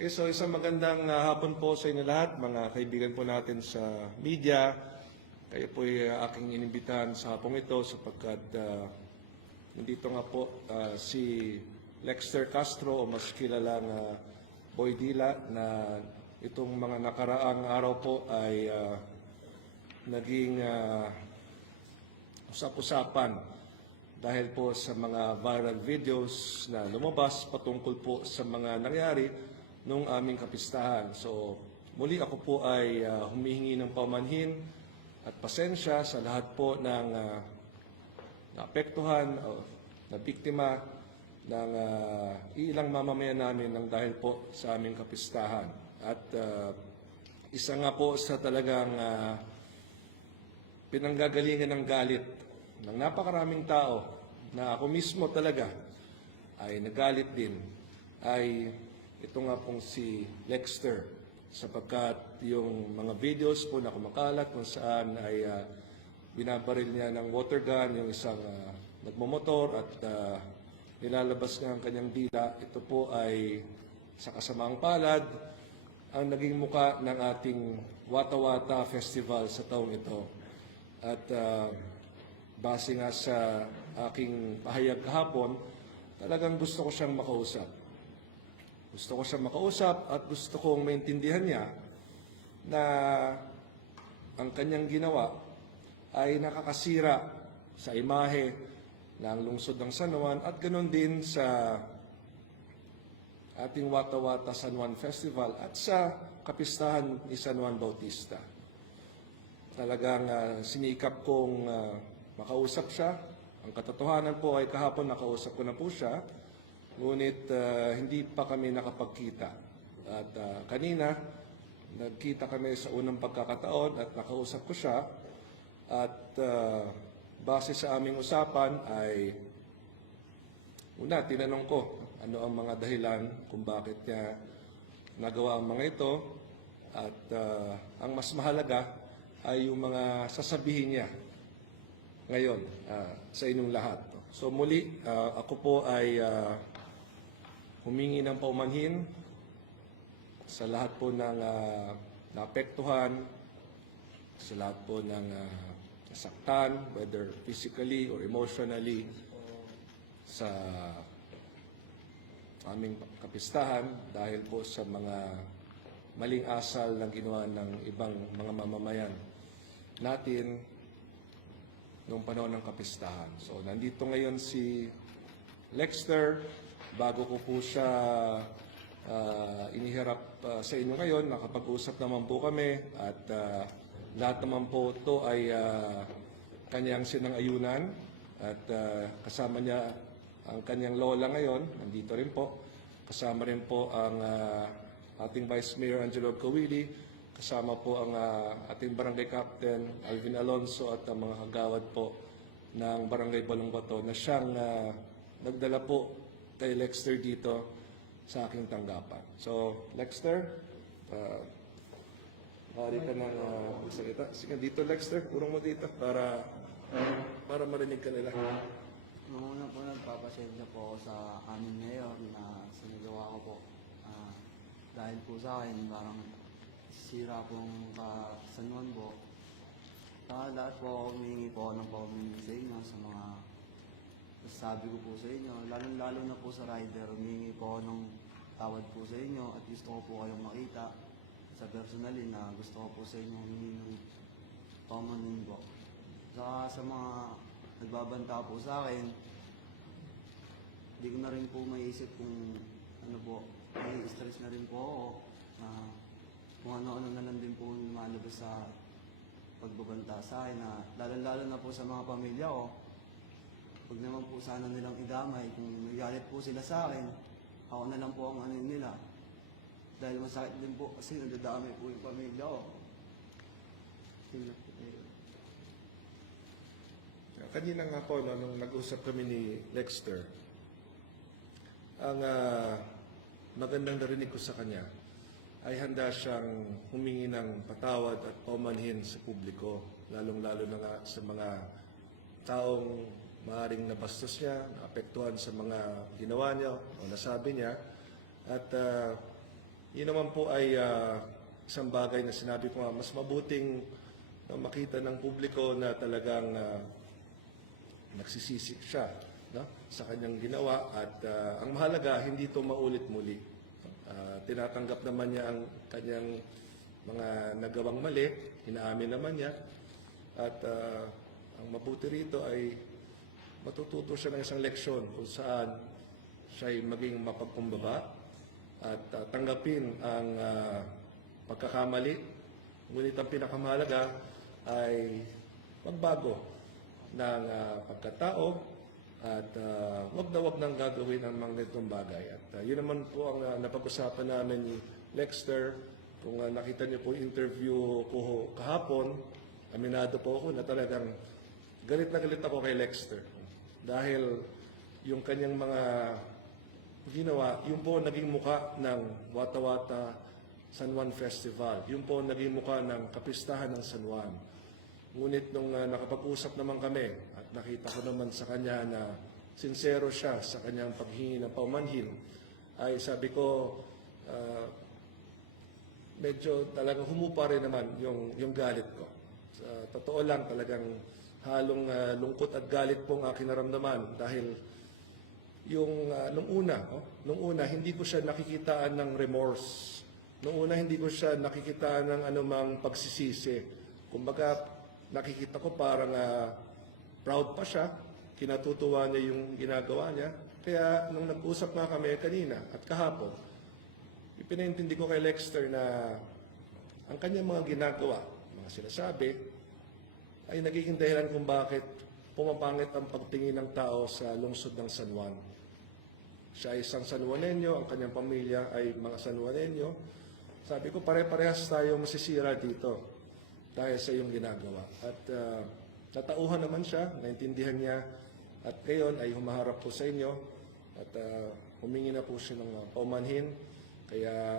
Okay, so isang magandang hapon po sa inyo lahat, mga kaibigan po natin sa media. Kayo po ay aking inimbitahan sa hapong ito sapagkat nandito nga po si Lexter Castro o mas kilalang Boy Dila na itong mga nakaraang araw po ay naging usap-usapan dahil po sa mga viral videos na lumabas patungkol po sa mga nangyari nung aming kapistahan. So muli ako po ay humihingi ng paumanhin at pasensya sa lahat po ng naapektuhan o na biktima ng ilang mamamayan namin ng dahil po sa aming kapistahan. At isa nga po sa talagang pinanggagalingan ng galit ng napakaraming tao na ako mismo talaga ay nagalit din ay ito nga pong si Lexter sapagkat yung mga videos po na kumakalat kung saan ay binabaril niya ng water gun yung isang nagmomotor at nilalabas niya ang kanyang dila. Ito po ay sa kasamaang palad ang naging muka ng ating Wata-Wata Festival sa taong ito. At base nga sa aking pahayag kahapon, talagang gusto ko siyang makausap. Gusto ko siyang makausap at gusto kong maintindihan niya na ang kanyang ginawa ay nakakasira sa imahe ng lungsod ng San Juan at ganoon din sa ating Wata-Wata San Juan Festival at sa kapistahan ni San Juan Bautista. Talagang sinikap kong makausap siya. Ang katotohanan po ay kahapon nakausap ko na po siya, ngunit hindi pa kami nakapagkita. At kanina, nagkita kami sa unang pagkakataon at nakausap ko siya. At base sa aming usapan ay, una, tinanong ko ano ang mga dahilan kung bakit niya nagawa ang mga ito. At ang mas mahalaga ay yung mga sasabihin niya ngayon sa inyong lahat. So muli, ako po ay humingi ng paumanhin sa lahat po ng naapektuhan, sa lahat po ng nasaktan, whether physically or emotionally, sa aming kapistahan dahil po sa mga maling asal na ginawa ng ibang mga mamamayan natin noong panahon ng kapistahan. So nandito ngayon si Lexter. Bago ko po siya iniharap sa inyo ngayon, nakapag-usap naman po kami at lahat naman po ito ay kanyang sinang-ayunan at kasama niya ang kanyang lola ngayon, nandito rin po. Kasama rin po ang ating Vice Mayor Angelo Kawili, kasama po ang ating Barangay Captain Alvin Alonso at ang mga kagawad po ng Barangay Balongbato na siyang nagdala po kay Lexter dito sa aking tanggapan. So, Lexter, maaari ka ng salita. Sige, dito Lexter, urong mo dito para marinig ka nila. Noong una po nagpapasensya po ako sa amin ngayon na sinagawa ko po. Dahil po sa akin, parang sira pong San Juan po. Lahat po humingi po ng paumanhin sa inyo sa mga sabi ko po sa inyo, lalo na po sa rider, humingi po ako ng tawad po sa inyo at gusto ko po kayong makita sa personally na gusto ko po sa inyo humingi ng paumanhin po. Saka sa mga nagbabanta po sa akin, hindi ko na rin po maiisip kung ano po, may stress na rin po ako kung ano-ano na lang din po malabas sa pagbabanta sa akin na lalo na po sa mga pamilya ko. Huwag naman po sana nilang idamay. Kung nagalit po sila sa akin, ako na lang po ang ano nila. Dahil masakit din po kasi nadadamay po yung pamilya ko. Kanina nga po, nung nag-usap kami ni Lexter, ang magandang narinig ko sa kanya ay handa siyang humingi ng patawad at paumanhin sa publiko, lalong-lalo na nga sa mga taong maaaring nabastos niya, naapektuhan sa mga ginawa niya o nasabi niya. At Yun naman po ay isang bagay na sinabi ko nga, mas mabuting makita ng publiko na talagang nagsisisi siya, no, sa kanyang ginawa at ang mahalaga, hindi ito maulit muli. Tinatanggap naman niya ang kanyang mga nagawang mali, inaamin naman niya at ang mabuti rito ay matututo siya ng isang leksyon kung saan siya ay maging mapagkumbaba at tanggapin ang pagkakamali. Ngunit ang pinakamahalaga ay magbago ng pagkatao at wag na wag nang gagawin ang mga ganitong bagay. At yun naman po ang napag-usapan namin ni Lexter. Kung nakita niyo po yung interview ko kahapon, aminado po ako na talagang galit na galit ako kay Lexter. Dahil yung kanyang mga ginawa, yun po naging muka ng Wata Wata San Juan Festival. Yun po naging muka ng kapistahan ng San Juan. Ngunit nung nakapag-usap naman kami at nakita ko naman sa kanya na sincero siya sa kanyang paghingi ng paumanhin, ay sabi ko, medyo talagang humupa rin naman yung galit ko. Sa totoo lang, talagang halong lungkot at galit pong aking naramdaman dahil yung nung una hindi ko siya nakikitaan ng remorse. Nung una hindi ko siya nakikitaan ng anumang pagsisisi. Kumbaga nakikita ko parang proud pa siya, kinatutuwa niya yung ginagawa niya. Kaya nung nag-usap nga kami kanina at kahapon, ipinaintindi ko kay Lexter na ang kanyang mga ginagawa, mga sinasabi, ay nagiging dahilan kung bakit pumapangit ang pagtingin ng tao sa lungsod ng San Juan. Siya ay isang San Juanenyo, ang kanyang pamilya ay mga San Juanenyo. Sabi ko, pare-parehas tayo masisira dito dahil sa iyong ginagawa. At natauhan naman siya, naintindihan niya, at ngayon ay humaharap po sa inyo at humingi na po siya ng paumanhin. Kaya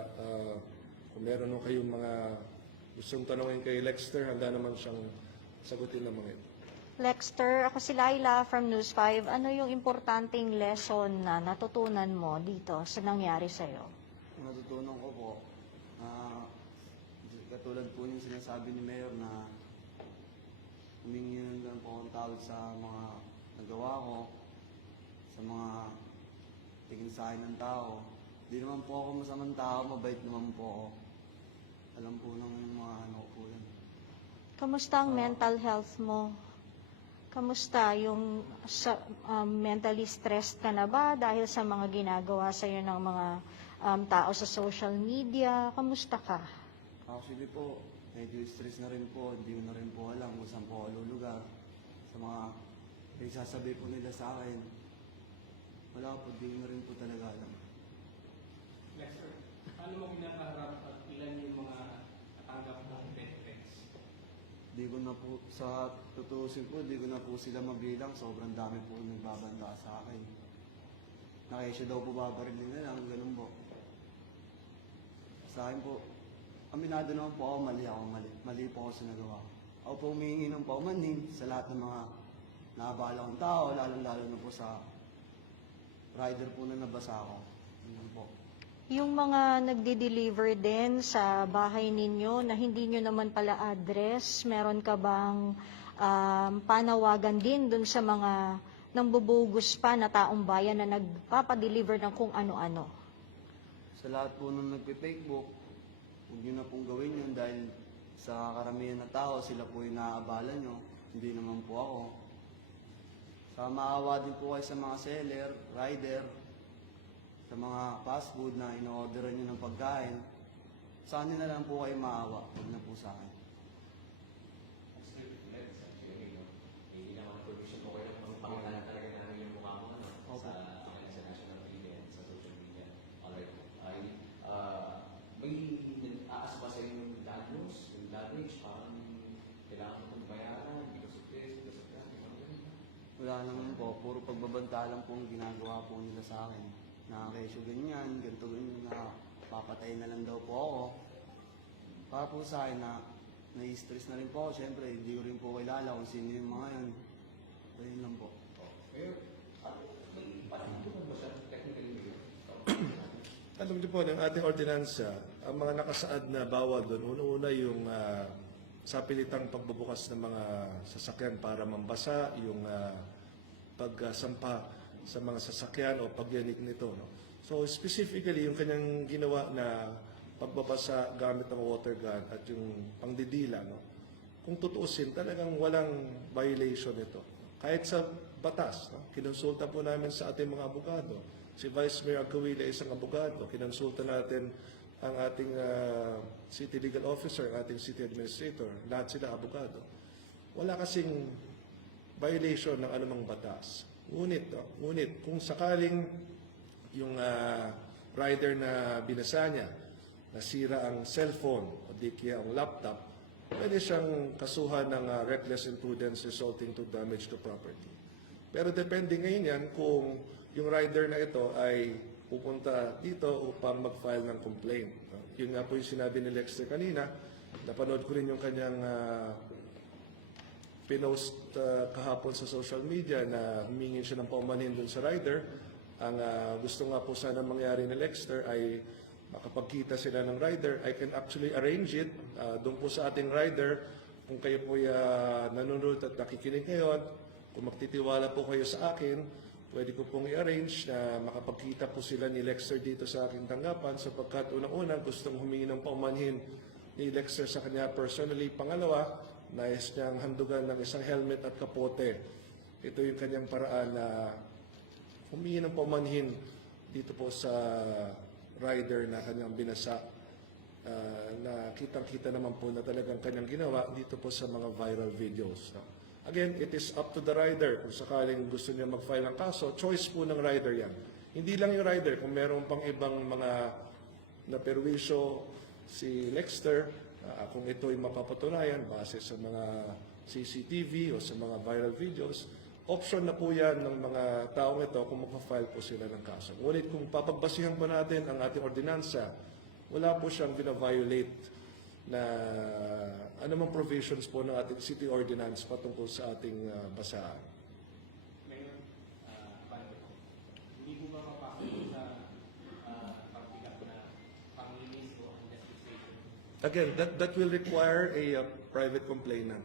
kung meron nung kayong mga gustong tanongin kay Lexter, handa naman siyang sagutin ng mga ito. Lexter, ako si Laila from News 5. Ano yung importanteng lesson na natutunan mo dito sa nangyari sa'yo? Natutunan ko po, katulad po yung sinasabi ni Mayor na humingi lang po akong tawad sa mga nagawa ko, sa mga tingin sa akin ng tao. Hindi naman po ako masamang tao, mabait naman po ako. Alam po ng mga po yan. Kamusta ang mental health mo? Kamusta yung mentally stressed ka na ba dahil sa mga ginagawa sa'yo ng mga tao sa social media? Kamusta ka? Actually po, medyo stress na rin po. Hindi ko na rin po alam kung saan po ako lulugar. Sa mga sasabi po nila sa akin, wala po, hindi ko na rin po talaga alam. Lexter, paano mo kinakaharap at ilan yung mga natanggap ng death threats? Di ko na po, sa tutusin po, di ko na po sila mabilang. Sobrang dami po nagbabanda sa akin. Nakesya daw po babarilin na lang, ganun po. Sa akin po, aminado naman po ako, mali ako, mali po ako sa nagawa. Ako po humihingi ng paumanhin sa lahat ng mga nakabala kong tao, lalong-lalo na po sa rider po na nabasa ako. Ganun po. Yung mga nagde-deliver din sa bahay ninyo na hindi nyo naman pala address, meron ka bang panawagan din dun sa mga nambubugus pa na taong bayan na nagpapadeliver ng kung ano-ano? Sa lahat po nung nagpe-fakebook, huwag nyo na pong gawin yun dahil sa karamihan na tao, sila po yung naaabala nyo. Hindi naman po ako. Sa maawa din po kayo sa mga seller, rider, sa mga fast food na ino-orderan nyo ng pagkain. Sa akin na lang po kayo maawa, huwag na po sa akin. Hindi naman provision po kayo ng pangalan talaga namin yung mukha mo sa national media and sa social media. Alright. May aas ba sa inyo yung danos, yung damage, parang kailangan mo itong bayaran, because of this, because of that, Wala naman po, puro pagbabanta lang po ang ginagawa po nila sa akin. Nakakesyo ganyan, ganito ganyan, na papatay na lang daw po ako. Para po sa akin na nai-stress na rin po ako, syempre hindi ko rin po kilala kung sino yung mga yun. Ayun lang po. Ngayon, may patuntunan ba siya technically? Alam niyo po, ng ating ordinansa, ang mga nakasaad na bawal doon, una-una yung sa pilitang pagbubukas ng mga sasakyan para mambasa, yung pagsampa sa mga sasakyan o pagyanik nito. No? So specifically, yung kanyang ginawa na pagbabasa gamit ng water gun at yung pangdidila, no? Kung tutuusin, talagang walang violation ito. Kahit sa batas, no? Kinonsulta po namin sa ating mga abogado. Si Vice Mayor Agawila ay isang abogado. Kinonsulta natin ang ating city legal officer, ang ating city administrator. Lahat sila abogado. Wala kasing violation ng anumang batas. Ngunit kung sakaling yung rider na binasa niya, nasira ang cellphone o di kaya ang laptop, pwede siyang kasuhan ng reckless imprudence resulting to damage to property. Pero depende ngayon yan kung yung rider na ito ay pupunta dito upang mag-file ng complaint. Yun nga po yung sinabi ni Lexter kanina. Napanood ko rin yung kanyang pinost kahapon sa social media na humingin siya ng paumanhin dun sa rider. Ang gusto nga po sana mangyari ni Lexter ay makapagkita sila ng rider. I can actually arrange it doon po sa ating rider. Kung kayo po nanonood at nakikinig ngayon, kung magtitiwala po kayo sa akin, pwede ko pong i-arrange na makapagkita po sila ni Lexter dito sa aking tanggapan sapagkat unang-una gustong humingi ng paumanhin ni Lexter sa kanya personally. Pangalawa, nais niyang handugan ng isang helmet at kapote. Ito yung kanyang paraan na humingi ng paumanhin dito po sa rider na kanyang binasa. Na kitang-kita naman po na talagang kanyang ginawa dito po sa mga viral videos. Again, it is up to the rider. Kung sakaling gusto niya mag-file ng kaso, choice po ng rider yan. Hindi lang yung rider, kung meron pang ibang mga naperwisyo si Lexter, kung ito ay mapapatunayan base sa mga CCTV o sa mga viral videos, option na po yan ng mga taong ito kung magpa-file po sila ng kaso. Ngunit kung papagbasihan po natin ang ating ordinansa, wala po siyang bina-violate na anumang provisions po ng ating city ordinance patungkol sa ating basahan. Mayor, hindi mo ba mapapasok sa pagbigat na panglinis o investigation? Again, that will require a private complainant.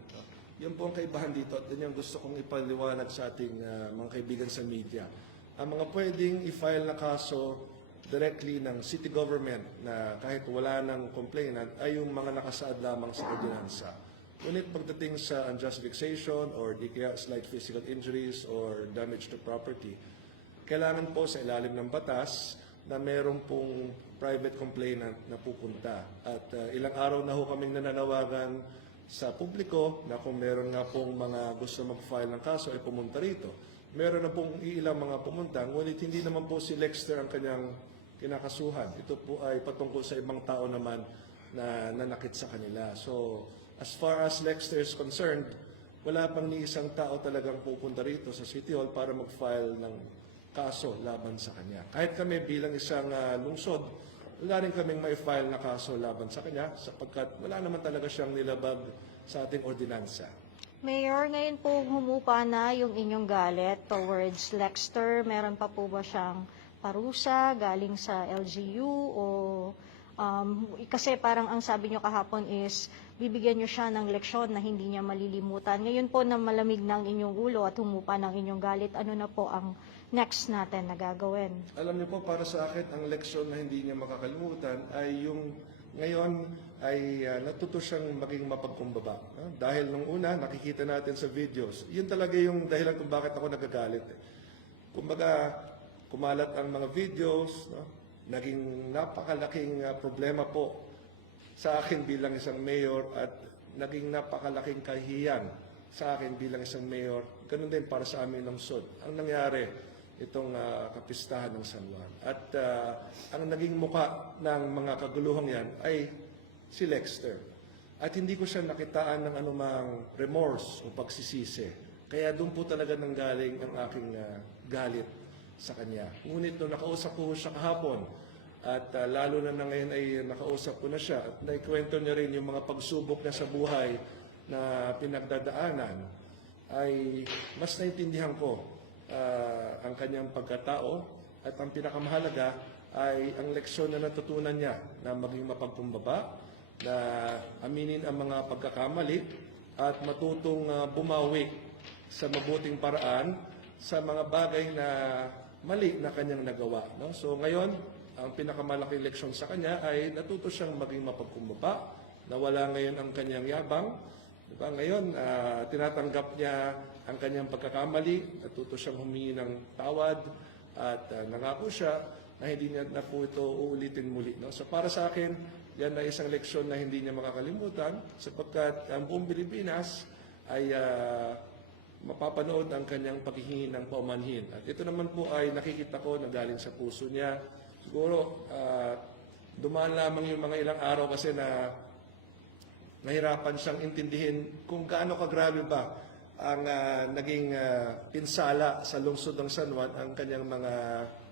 Yan po ang kaibahan dito at yan yung gusto kong ipaliwanag sa ating mga kaibigan sa media. Ang mga pwedeng i-file na kaso directly ng city government na kahit wala ng complainant ay yung mga nakasaad lamang sa ordinansa. Ngunit pagdating sa unjust vexation or di kaya slight physical injuries or damage to property, kailangan po sa ilalim ng batas na meron pong private complainant na pupunta. At ilang araw na ho kaming nananawagan sa publiko na kung meron nga pong mga gusto mag-file ng kaso ay pumunta rito. Meron na pong ilang mga pumunta, ngunit hindi naman po si Lexter ang kanyang kinakasuhan. Ito po ay patungkol sa ibang tao naman na nanakit sa kanila. So, as far as Lexter is concerned, wala pang ni isang tao talagang pupunta rito sa City Hall para mag-file ng kaso laban sa kanya. Kahit kami bilang isang lungsod, wala rin kaming may file na kaso laban sa kanya sapagkat wala naman talaga siyang nilabag sa ating ordinansa. Mayor, ngayon po humupa na yung inyong galit towards Lexter. Meron pa po ba siyang parusa galing sa LGU o kasi parang ang sabi nyo kahapon is bibigyan nyo siya ng leksyon na hindi niya malilimutan. Ngayon po na malamig na ang inyong ulo at humupa ng inyong galit, ano na po ang next natin na gagawin? Alam niyo po, para sa akin, ang leksyon na hindi niya makakalimutan ay yung ngayon ay natuto siyang maging mapagkumbaba. Dahil nung una, nakikita natin sa videos, yun talaga yung dahilan kung bakit ako nagagalit. Kumbaga, kumalat ang mga videos, no? Naging napakalaking problema po sa akin bilang isang mayor at naging napakalaking kahihiyan sa akin bilang isang mayor. Ganun din para sa aming lungsod. Ang nangyari, itong kapistahan ng San Juan. At ang naging muka ng mga kaguluhang yan ay si Lexter. At hindi ko siya nakitaan ng anumang remorse o pagsisisi. Kaya doon po talaga nanggaling ang aking galit sa kanya. Ngunit nung nakausap ko siya kahapon, at lalo na ngayon ay nakausap ko na siya, at naikwento niya rin yung mga pagsubok na sa buhay na pinagdadaanan, ay mas naintindihan ko ang kanyang pagkatao at ang pinakamahalaga ay ang leksyon na natutunan niya na maging mapagkumbaba, na aminin ang mga pagkakamali at matutong bumawi sa mabuting paraan sa mga bagay na mali na kanyang nagawa. No? So ngayon, ang pinakamalaking leksyon sa kanya ay natuto siyang maging mapagkumbaba, nawala ngayon ang kanyang yabang. Diba? Ngayon, tinatanggap niya ang kanyang pagkakamali, natuto siyang humingi ng tawad, at nangako siya na hindi niya na po ito uulitin muli. No? So para sa akin, yan ay isang leksyon na hindi niya makakalimutan, sapagkat ang buong Pilipinas ay mapapanood ang kanyang paghihingi ng paumanhin. At ito naman po ay nakikita ko na galing sa puso niya. Siguro, dumaan lamang yung mga ilang araw kasi na nahirapan siyang intindihin kung gaano kagrabe ba ang naging pinsala sa lungsod ng San Juan ang kanyang mga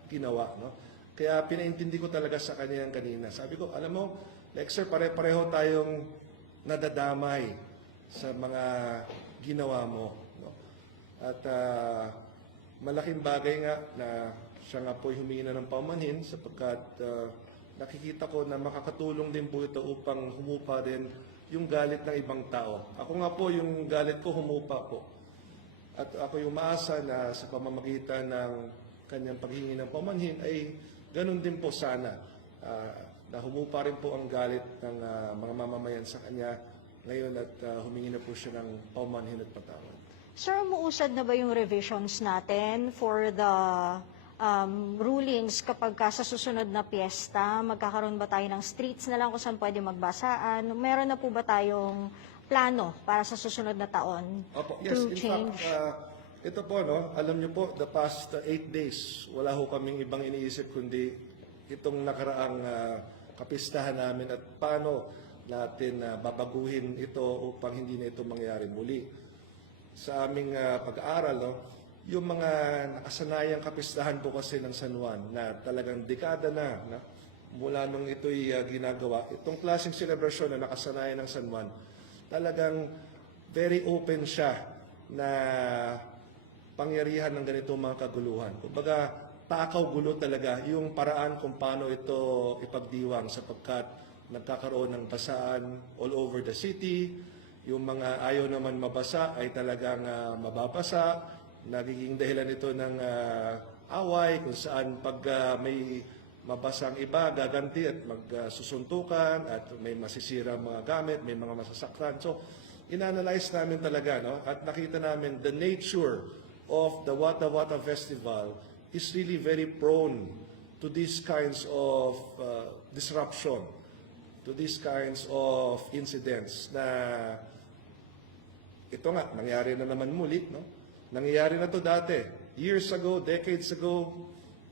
ginawa. No? Kaya pinaintindi ko talaga sa kanya kanina. Sabi ko, alam mo, Lexer, pare-pareho tayong nadadamay sa mga ginawa mo. No? At malaking bagay nga na siya nga po'y humingi na ng paumanhin sapagkat nakikita ko na makakatulong din po ito upang humupa din yung galit ng ibang tao. Ako nga po, yung galit ko humupa po. At ako yung maasa na sa pamamagitan ng kanyang paghingi ng paumanhin ay ganun din po sana. Na humupa rin po ang galit ng mga mamamayan sa kanya ngayon at humingi na po siya ng paumanhin at patawad. Sir, umuusad na ba yung revisions natin for the rulings kapag sa susunod na piyesta? Magkakaroon ba tayo ng streets na lang kung saan pwede magbasaan? Meron na po ba tayong plano para sa susunod na taon Opo, yes, to in change? fact, ito po, no, alam niyo po, the past 8 days, wala ho kaming ibang iniisip kundi itong nakaraang kapistahan namin at paano natin babaguhin ito upang hindi na ito mangyari muli. Sa aming pag-aaral, no, yung mga nakasanayang kapistahan po kasi ng San Juan na talagang dekada na mula nung ito'y ginagawa, itong klaseng selebrasyon na nakasanayan ng San Juan, talagang very open siya na pangyarihan ng ganitong mga kaguluhan. Kumbaga, takaw-gulo talaga yung paraan kung paano ito ipagdiwang sapagkat nagkakaroon ng basaan all over the city. Yung mga ayaw naman mabasa ay talagang mababasa. Nagiging dahilan ito ng away kung saan pag may mabasang iba, gaganti at magsusuntukan at may masisira mga gamit, may mga masasaktan. So, inanalyze namin talaga, no? At nakita namin the nature of the Wata Wata Festival is really very prone to these kinds of disruption, to these kinds of incidents na ito nga, nangyari na naman muli, no? Nangyayari na to dati. Years ago, decades ago,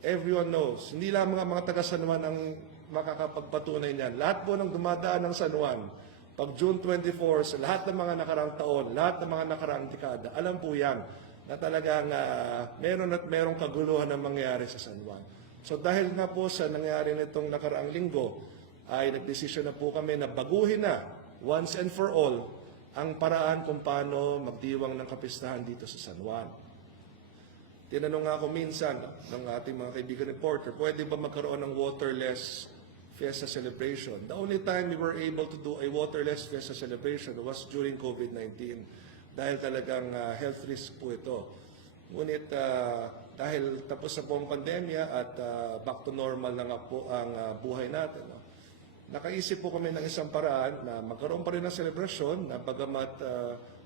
everyone knows. Hindi lang mga taga San Juan ang makakapagpatunay niyan. Lahat po ng dumadaan ng San Juan, pag June 24, sa lahat ng mga nakaraang taon, lahat ng mga nakaraang dekada, alam po yan na talagang meron at merong kaguluhan na mangyayari sa San Juan. So dahil nga po sa nangyari nitong nakaraang linggo, ay nagdesisyon na po kami na baguhin na once and for all ang paraan kung paano magdiwang ng kapistahan dito sa San Juan. Tinanong nga ako minsan ng ating mga kaibigan reporter, pwede ba magkaroon ng waterless fiesta celebration? The only time we were able to do a waterless fiesta celebration was during COVID-19 dahil talagang health risk po ito. Ngunit dahil tapos na po ang pandemya at back to normal na nga po ang buhay natin, no? Nakaisip po kami ng isang paraan na magkaroon pa rin ng selebrasyon na bagamat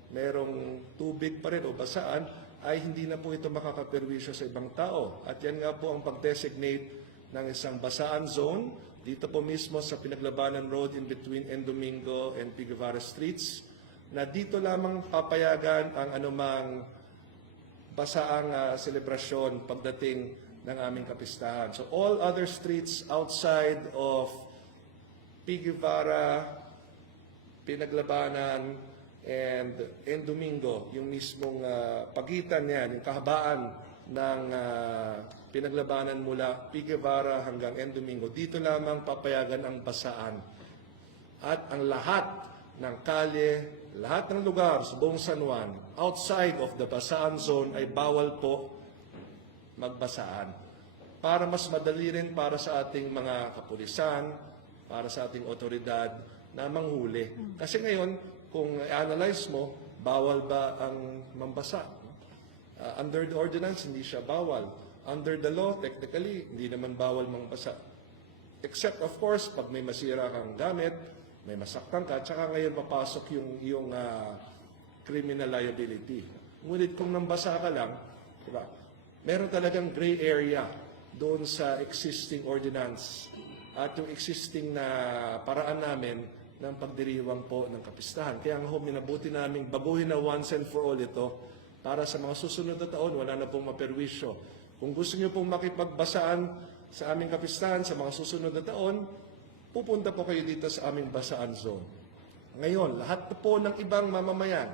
merong tubig pa rin o basaan, ay hindi na po ito makakaperwisyo sa ibang tao. At yan nga po ang pag-designate ng isang basaan zone dito po mismo sa Pinaglabanan Road in between Domingo and P. Guevara Streets, na dito lamang papayagan ang anumang basaang selebrasyon pagdating ng aming kapistahan. So all other streets outside of P. Guevara, Pinaglabanan, and Domingo, yung mismong pagitan niyan, yung kahabaan ng Pinaglabanan mula P. Guevara hanggang Domingo, dito lamang papayagan ang basaan. At ang lahat ng kalye, lahat ng lugar sa buong San Juan, outside of the basaan zone, ay bawal po magbasaan. para mas madali rin para sa ating mga kapulisan, para sa ating otoridad na manghuli. Kasi ngayon, kung i-analyze mo, bawal ba ang mambasa? Under the ordinance, hindi siya bawal. Under the law, technically, hindi naman bawal mambasa. Except, of course, pag may masira kang gamit, may masaktan ka, tsaka ngayon papasok yung criminal liability. Ngunit kung nambasa ka lang, diba, meron talagang gray area doon sa existing ordinance at yung existing na paraan namin ng pagdiriwang po ng kapistahan. Kaya nga ho, minabuti namin baguhin na once and for all ito para sa mga susunod na taon, wala na pong maperwisyo. Kung gusto niyo pong makipagbasaan sa aming kapistahan sa mga susunod na taon, pupunta po kayo dito sa aming basaan zone. Ngayon, lahat po ng ibang mamamayan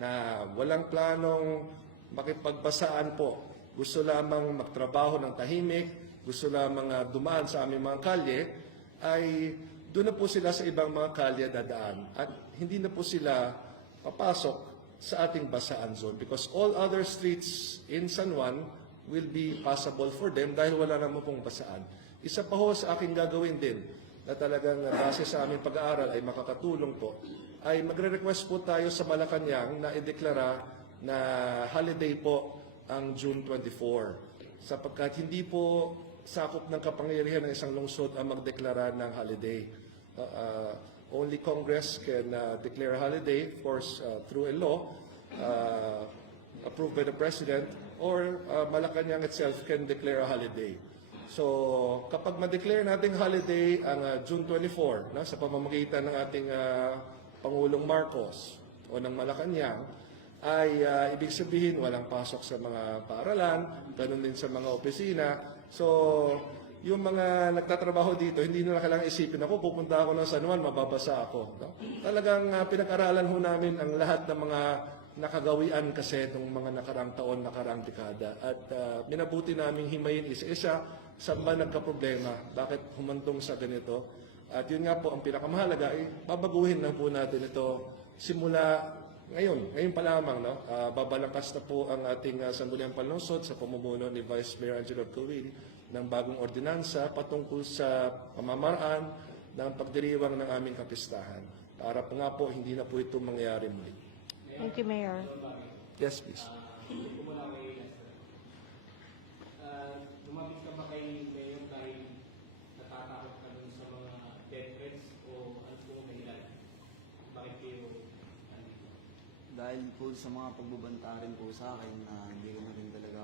na walang planong makipagbasaan po, gusto lamang magtrabaho ng tahimik, gusto lamang dumaan sa aming mga kalye, ay doon na po sila sa ibang mga kalye dadaan. At hindi na po sila papasok sa ating basaan zone because all other streets in San Juan will be passable for them dahil wala naman pong basaan. Isa pa ho sa aking gagawin din na talagang base sa aming pag-aaral ay makakatulong po, ay magre-request po tayo sa Malacanang na ideklara na holiday po ang June 24 sapagkat hindi po sakop ng kapangyarihan ng isang lungsod ang magdeklara ng holiday. Only Congress can declare a holiday, of course, through a law approved by the President, or Malacanang itself can declare a holiday. So, kapag ma-declare nating holiday ang June 24 sa pamamagitan ng ating Pangulong Marcos o ng Malacanang, ay ibig sabihin walang pasok sa mga paaralan, ganun din sa mga opisina. So, yung mga nagtatrabaho dito, hindi na kailangan isipin ako, pupunta ako ng San Juan, mababasa ako. No? Talagang pinag-aralan ho namin ang lahat ng mga nakagawian kasi ng mga nakarang taon, nakarang dekada. At minabuti namin himayin isa-isa saan ba nagka-problema, bakit humantong sa ganito. At yun nga po, ang pinakamahalaga ay babaguhin lang po natin ito simula ngayon pa lamang, no? Babalangkas na po ang ating Sangguniang Panlungsod sa pamumuno ni Vice Mayor Angelo Cowil ng bagong ordinansa patungkol sa pamamaraan ng pagdiriwang ng aming kapistahan. Para po nga po, hindi na po ito mangyayari muli. Thank you, Mayor. Yes, please. Kumula kay Lester. Lumapit ka ba kay Mayor dahil natatakot ka dun sa mga death threats o ano pong dahilan? Bakit kayo nandito? Dahil po sa mga pagbubanta rin po sa akin na hindi ko na rin talaga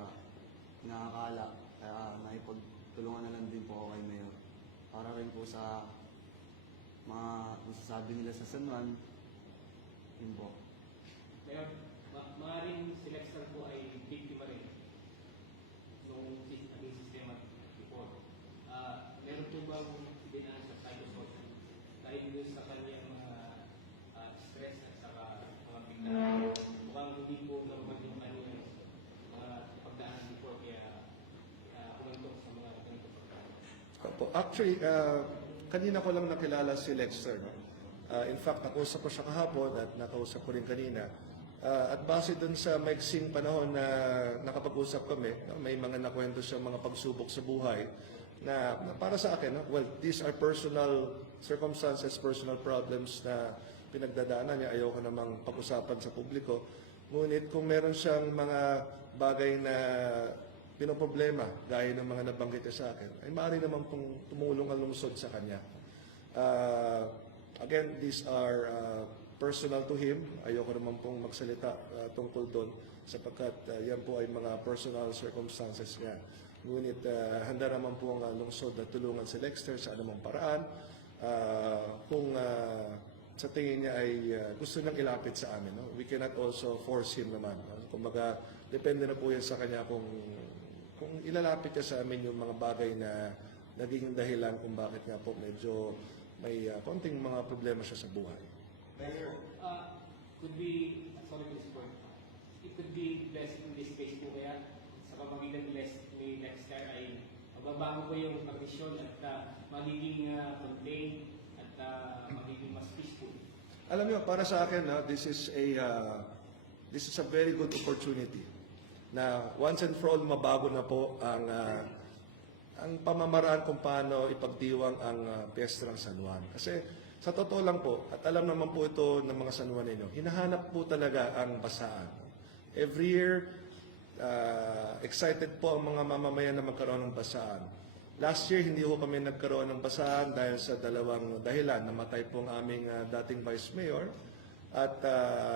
nakakala. Kaya naipagtulungan na lang din po ako kay Mayor. Para rin po sa mga masasabi nila sa San Juan, yun po. Mayor, maaaring si Lester po ay biktima rin nung naging sistema before. Meron po bang dinaan sa psychosocial dahil doon sa kanyang mga stress at saka mga biglaan? Mukhang hindi po normal yung kanyang mga pagdaan before kaya pumuntok sa mga ganito pagdaan. Actually, kanina ko lang nakilala si Lexter. No? In fact, nakausap ko siya kahapon at nakausap ko rin kanina. At base dun sa maiksing panahon na nakapag-usap kami, no? May mga nakwento siya mga pagsubok sa buhay na para sa akin, no? Well, these are personal circumstances, personal problems na pinagdadaanan niya. Ayoko namang pag-usapan sa publiko. Ngunit kung meron siyang mga bagay na pinoproblema, gaya ng mga nabanggit niya sa akin, ay maaari naman pong tumulong ang lungsod sa kanya. Again, these are personal to him. Ayoko naman pong magsalita tungkol doon sapagkat yan po ay mga personal circumstances niya. Ngunit handa naman po ang lungsod na tulungan si Lexter sa anumang paraan. Kung sa tingin niya ay gusto niyang ilapit sa amin. No? We cannot also force him naman. No? Kumbaga, depende na po yan sa kanya kung ilalapit niya sa amin yung mga bagay na naging dahilan kung bakit nga po medyo may konting mga problema siya sa buhay. Mayor, could be, sorry to support, it could be best in this case po kaya sa pamamagitan ni Lexter ay magbabago ko yung kondisyon at magiging contained at magiging mas peaceful. Alam niyo, para sa akin, this is a very good opportunity na once and for all mabago na po ang ang pamamaraan kung paano ipagdiwang ang Piyesta ng San Juan. Kasi sa totoo lang po, at alam naman po ito ng mga San Juanino, hinahanap po talaga ang basaan. Every year, excited po ang mga mamamayan na magkaroon ng basaan. Last year, hindi po kami nagkaroon ng basaan dahil sa dalawang dahilan. Namatay po ang aming dating Vice Mayor at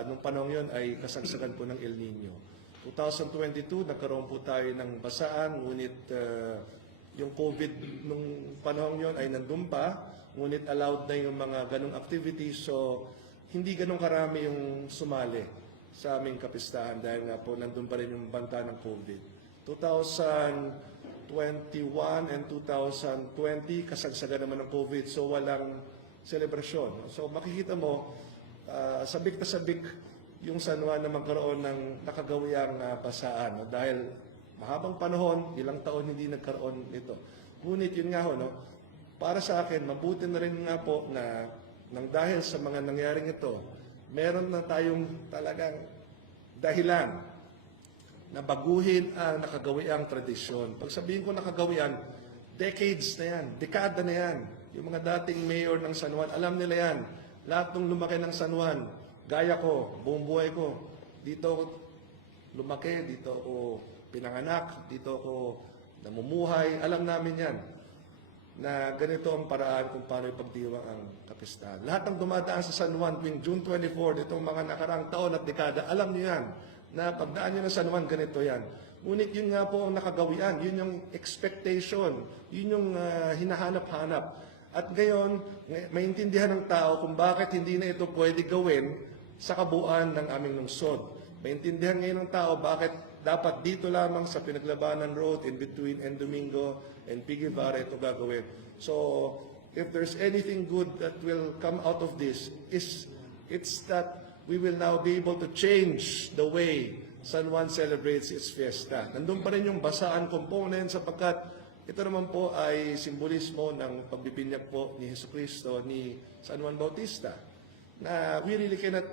nung panahon yun ay kasagsagan po ng El Nino. 2022, nagkaroon po tayo ng basaan, ngunit yung COVID nung panahon yun ay nandun pa, ngunit allowed na yung mga ganong activities, so hindi ganong karami yung sumali sa aming kapistahan dahil nga po nandun pa rin yung banta ng COVID. 2021 and 2020, kasagsagan naman ng COVID, so walang selebrasyon. So makikita mo, sabik na sabik yung San Juan na magkaroon ng nakagawiang basaan. No? Dahil mahabang panahon, ilang taon hindi nagkaroon nito. Ngunit yun nga ho, no? Para sa akin, mabuti na rin nga po na nang dahil sa mga nangyaring ito, meron na tayong talagang dahilan na baguhin ang nakagawiang tradisyon. Pag sabihin ko nakagawian, decades na yan, dekada na yan. Yung mga dating mayor ng San Juan, alam nila yan. Lahat ng lumaki ng San Juan, gaya ko, buong buhay ko, dito ako lumaki, dito ako pinanganak, dito ako namumuhay, alam namin yan na ganito ang paraan kung paano ipagdiwang ang kapistahan. Lahat ng dumadaan sa San Juan tuwing June 24, itong mga nakarang taon at dekada, alam niyo yan, na pagdaan niyo ng San Juan, ganito yan. Ngunit yun nga po ang nakagawian, yun yung expectation, yun yung hinahanap-hanap. At ngayon, maintindihan ng tao kung bakit hindi na ito pwede gawin sa kabuuan ng aming lungsod. Maintindihan ngayon ng tao bakit dapat dito lamang sa Pinaglabanan Road in between Domingo and Piggy Barra ito gagawin. So, if there's anything good that will come out of this, it's that we will now be able to change the way San Juan celebrates its fiesta. Nandun pa rin yung basaan component sapagkat ito naman po ay simbolismo ng pagbibinyag po ni Jesucristo ni San Juan Bautista na we really cannot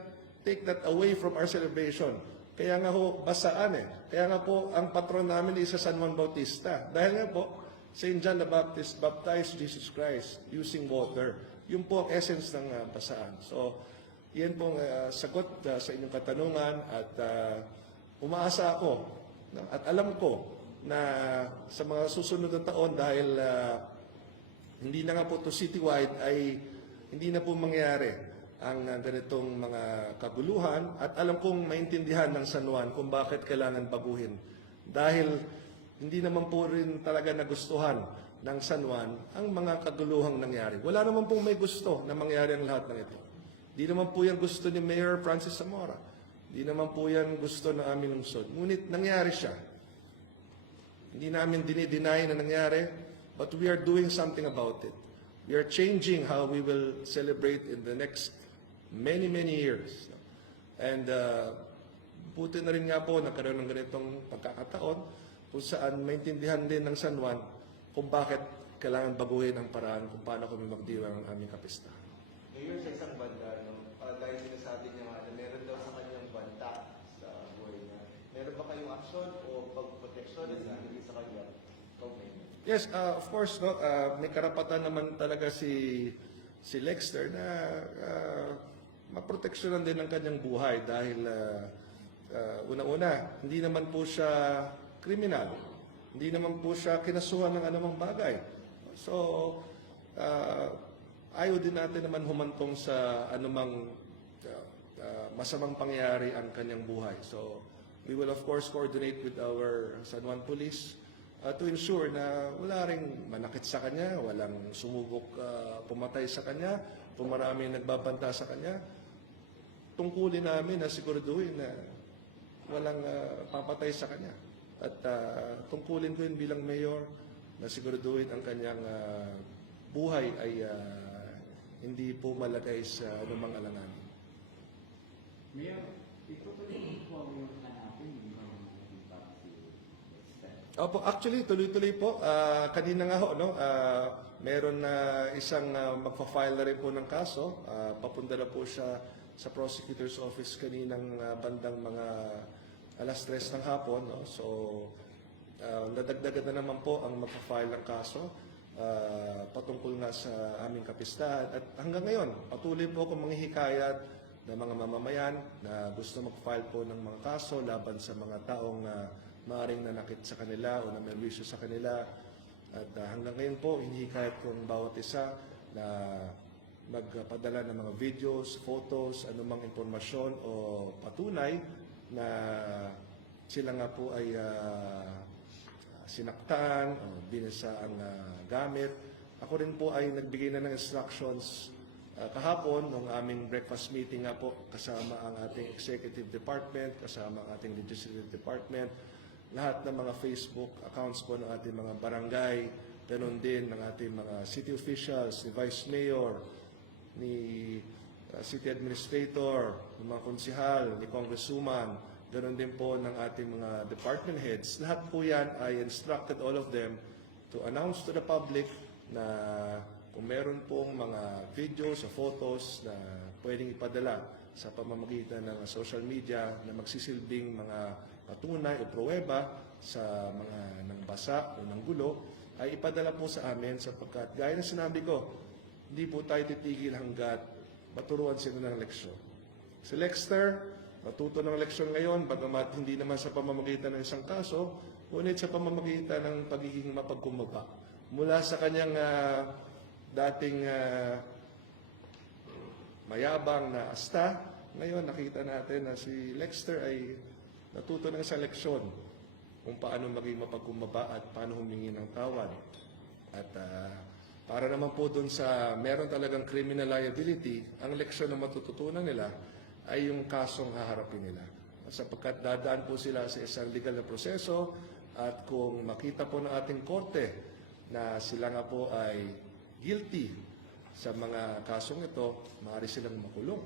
take that away from our celebration. Kaya nga ho, basaan eh. Kaya nga po, ang patron namin is sa San Juan Bautista. Dahil nga po, St. John the Baptist baptized Jesus Christ using water. Yun po ang essence ng basaan. So, yan po ang sagot sa inyong katanungan at umaasa ako at alam ko na sa mga susunod na taon dahil hindi na nga po to citywide ay hindi na po mangyari ang ganitong mga kaguluhan at alam kong maintindihan ng San Juan kung bakit kailangan baguhin. Dahil hindi naman po rin talaga nagustuhan ng San Juan ang mga kaguluhang nangyari. Wala naman pong may gusto na mangyari ang lahat ng ito. Hindi naman po yan gusto ni Mayor Francis Zamora. Hindi naman po yan gusto ng aming lungsod. Ngunit nangyari siya. Hindi namin dinideny na nangyari, but we are doing something about it. We are changing how we will celebrate in the next many years. And buti na rin nga po nagkaroon ng ganitong pagkakataon kung saan maintindihan din ng San Juan kung bakit kailangan baguhin ang paraan kung paano kami magdiwang ang aming kapistahan. Ngayon sa isang banda, dahil sinasabi niya nga na meron daw sa kanyang banta sa buhay niya. Meron ba kayong aksyon o pagproteksyon na sinigil sa kanya? Yes, of course, no, may karapatan naman talaga si Lexter na maproteksyonan din ang kanyang buhay dahil una-una, hindi naman po siya kriminal. Hindi naman po siya kinasuhan ng anumang bagay. So, ayaw din natin naman humantong sa anumang masamang pangyayari ang kanyang buhay. So, we will of course coordinate with our San Juan Police to ensure na wala ring manakit sa kanya, walang sumubok pumatay sa kanya, kung maraming nagbabanta sa kanya. Tungkulin namin na siguraduhin na walang papatay sa kanya. At tungkulin ko yun bilang mayor na siguraduhin ang kanyang buhay ay hindi po malagay sa anumang alanganin. Mayor, ito po yung yung hanapin, hindi ba Opo, actually, tuloy-tuloy po. Kanina nga ho, no? Meron na isang magpa-file na rin po ng kaso. Papunta na po siya sa prosecutor's office kaninang bandang mga alas 3 ng hapon. No? So, nadagdagan na naman po ang magpa-file ng kaso patungkol nga sa aming kapistahan. At hanggang ngayon, patuloy po akong manghihikayat ng mga mamamayan na gusto mag-file po ng mga kaso laban sa mga taong maaaring nanakit sa kanila o na may wisyo sa kanila. At hanggang ngayon po, hinihikayat kong bawat isa na magpadala ng mga videos, photos, anumang impormasyon o patunay na sila nga po ay sinaktan o binasa ang gamit. Ako rin po ay nagbigay na ng instructions kahapon ng aming breakfast meeting nga po kasama ang ating executive department, kasama ang ating legislative department, lahat ng mga Facebook accounts po ng ating mga barangay, ganoon din ng ating mga city officials, ni Vice Mayor, ni City Administrator, ng mga konsihal, ni Congresswoman, ganoon din po ng ating mga department heads. Lahat po yan, I instructed all of them to announce to the public na kung meron pong mga videos o photos na pwedeng ipadala sa pamamagitan ng social media na magsisilbing mga patunay o pruweba sa mga nangbasa o ng gulo, ay ipadala po sa amin sapagkat gaya ng sinabi ko, hindi po tayo titigil hanggat maturuan sila ng leksyon. Si Lexter, matuto ng leksyon ngayon, bagamat hindi naman sa pamamagitan ng isang kaso, ngunit sa pamamagitan ng pagiging mapagkumbaba. Mula sa kanyang dating mayabang na asta, ngayon nakita natin na si Lexter ay natuto ng isang leksyon kung paano maging mapagkumbaba at paano humingi ng tawad. At para naman po dun sa meron talagang criminal liability, ang leksyon na matututunan nila ay yung kasong haharapin nila. At sapagkat dadaan po sila sa isang legal na proseso at kung makita po ng ating korte na sila nga po ay guilty sa mga kasong ito, maaari silang makulong.